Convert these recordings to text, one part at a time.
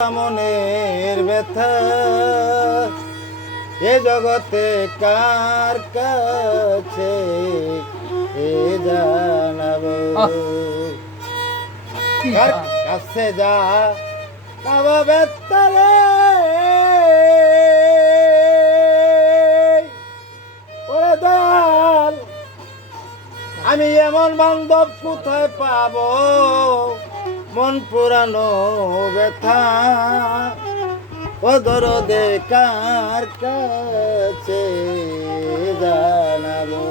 মনের ব্যথা এ জগতে কার কাছে জানাবো, কার কাছে যা কাবা বেতারে ওরে দয়াল, আমি এমন বান্ধব কোথায় পাবো, মন পুরানো ব্যথা ও দরদে কার কাছে জানাবো।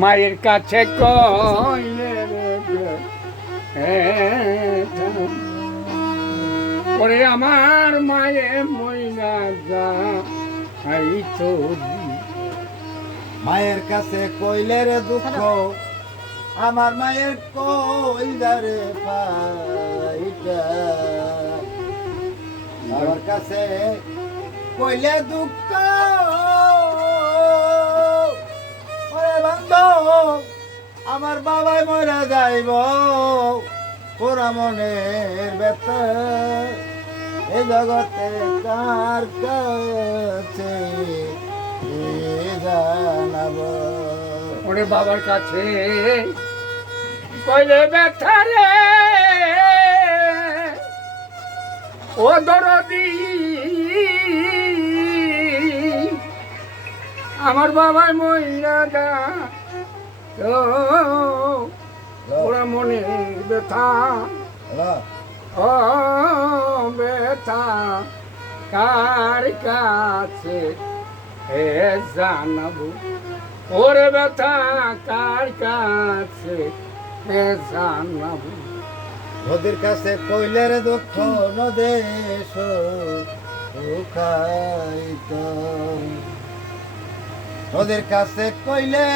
মায়ের কাছে কইলে ওরে আমার মায়ে মইনা যাইতো, মায়ের কাছে কইলে রে দুঃখ, আমার মায়ের কইলারে পাইটা, আমার কাছে কইলে দুঃখ ওরে বান্ধব, আমার বাবাই মরা যাইব, পুরা মনের ব্যথা এই জগতে কার কাছে জানাবো। ওরে বাবার কাছে কইলে ব্যথা রে ও দরদি, আমার বাবাই মইরা যা ওরা মনে ব্যথা ও ব্যথা কার কাছে জানাবো, ওরে ব্যথা কার কাছে জানাবো। নদীর কাছে কইলে রে দুঃখ নদেশ খাইত, নদীর কাছে কইলে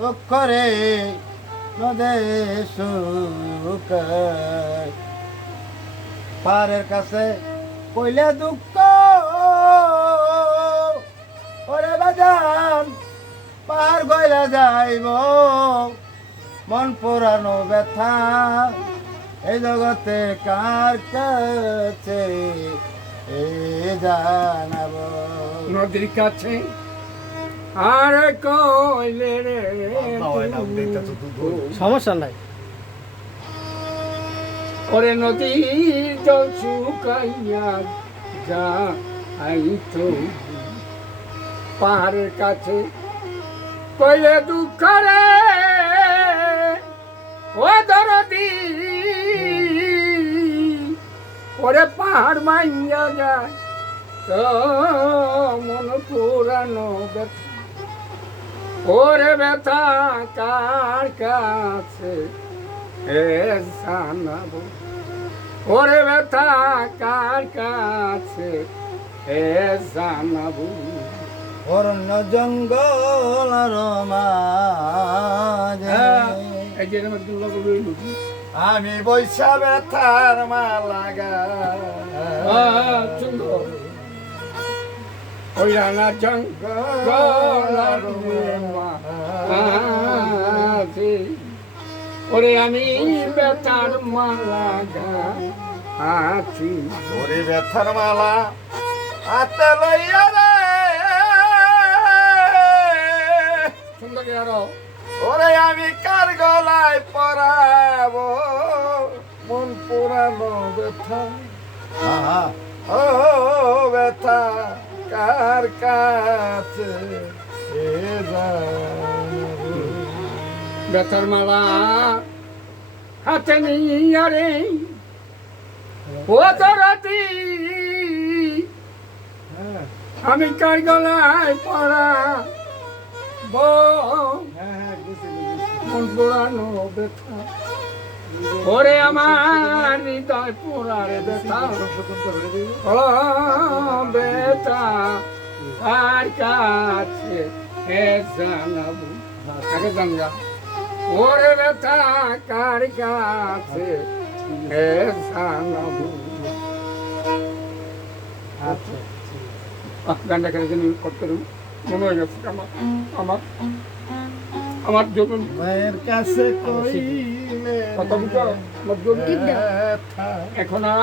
দুঃখ রে নদেশ খাই, পারের কাছে কইলে দুঃখ ওরে বাজান পার গইলা যাইব, মন পুরানো ব্যথা এই জগতে কার কাছে জানাবো। নদীর কাছে আর কইলে রে সমস্যা নাই, ওরে নদীর জল শুকাইয়া যাইতো, পাহাড়ের কাছে কইলে দুঃখ রে ও দরদি, ওরে পাহাড় মাইয়া যায় তো মন পুরানো ব্যথা, ওরে ব্যথা কার কাছে জানাবো, ওরে ব্যথা কার কাছে জানাবো। অরণ্য জঙ্গল আর মাঝে আমি বৈশা ব্যথার মালাগা, ওই রানা জঙ্গল আর মাঝে ওরে আমি ব্যথার মালা গাছি, ওরে ব্যথার মালা হাতে লইয়া রে ওরে আমি কার গলায় পরাবো, মন পুরানো ব্যথা ও ব্যথা কার কাছে জানাবো। ব্যথার মালা হাতে নিয়ে রে ও দরদি, আমি কার গলায় পরা মন পুরানো ব্যথা, ওরে আমার হৃদয় পুরারে ব্যথা ও ব্যথা কার কাছে জানাবো। আগে জানগা ওরে ব্যথা কার কাছে জানাবো। গানটা কেন করতে মনে হয়ে গেছে আমার আমার আমার জন্য মায়ের কাছে কইলে কথা বুঝো আমার জন্য ব্যথা। এখন আর